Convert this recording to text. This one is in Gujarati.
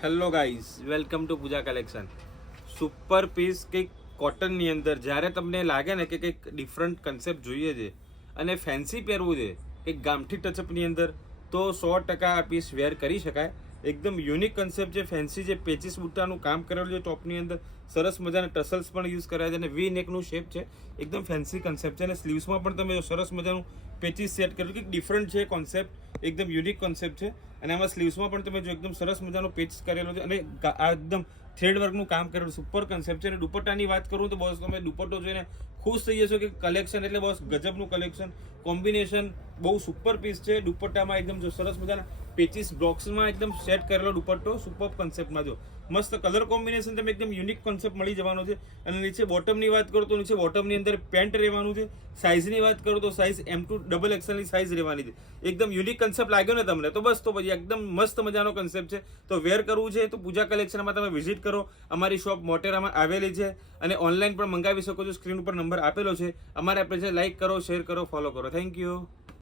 Hello guys, welcome to Pooja collection. Super piece કંઈક કોટનની અંદર જ્યારે તમને લાગે ને કે કંઈક ડિફરન્ટ કન્સેપ્ટ જોઈએ છે અને ફેન્સી પહેરવું છે કંઈક ગામઠી ટચઅપની અંદર, તો 100% આ પીસ વેર કરી શકાય. એકદમ યુનિક કન્સેપ્ટ છે. ફેન્સી જે પેચીસ બુટ્ટાનું કામ કરેલું છે ટોપની અંદર, સરસ મજાના ટસલ્સ પણ યુઝ કર્યા છે અને વી નેકનું શેપ છે. એકદમ ફેન્સી કન્સેપ્ટ છે અને સ્લીવ્સમાં પણ તમે સરસ મજાનું પેચીસ સેટ કરેલું, કંઈક ડિફરન્ટ છે કોન્સેપ્ટ, એકદમ યુનિક કોન્સેપ્ટ છે. અને આમાં સ્લીવ્સમાં પણ તમે જો એકદમ સરસ મજાનો પેચ કરેલો છે અને આ એકદમ થ્રેડ વર્કનું કામ કરેલું સુપર કન્સેપ્ટ છે. અને દુપટ્ટાની વાત કરું તો બોસ તમે દુપટ્ટો જોઈને ખુશ થઈ જશો કે કલેક્શન એટલે બોસ ગજબનું કલેક્શન, કોમ્બિનેશન બહુ સુપર પીસ છે. દુપટ્ટામાં એકદમ જો સરસ મજાના પેચીસ બ્લોક્સમાં એકદમ સેટ કરેલો દુપટ્ટો સુપર કન્સેપ્ટમાં જો મસ્ત કલર કોમ્બિનેશન તમે એકદમ યુનિક કોન્સેપ્ટ મળી જવાનો છે. અને નીચે બોટમની વાત કરું તો નીચે બોટમની અંદર પેન્ટ રહેવાનું છે. સાઇઝની વાત કરું તો સાઇઝ M2 XXL ની સાઇઝ રહેવાની છે. એકદમ યુનિક કન્સેપ્ટ લાગ્યો ને તમને તો બસ તો પછી એકદમ મસ્ત મજાનો કન્સેપ્ટ છે. તો વેર કરવું છે તો પૂજા કલેક્શનમાં તમે વિઝિટ કરો. અમારી શોપ મોટેરામાં આવેલી છે અને ઓનલાઈન પણ મંગાવી શકો છો. સ્ક્રીન ઉપર નંબર આપેલો છે. અમારા પેજને લાઈક કરો, શેર કરો, ફોલો કરો. Thank you.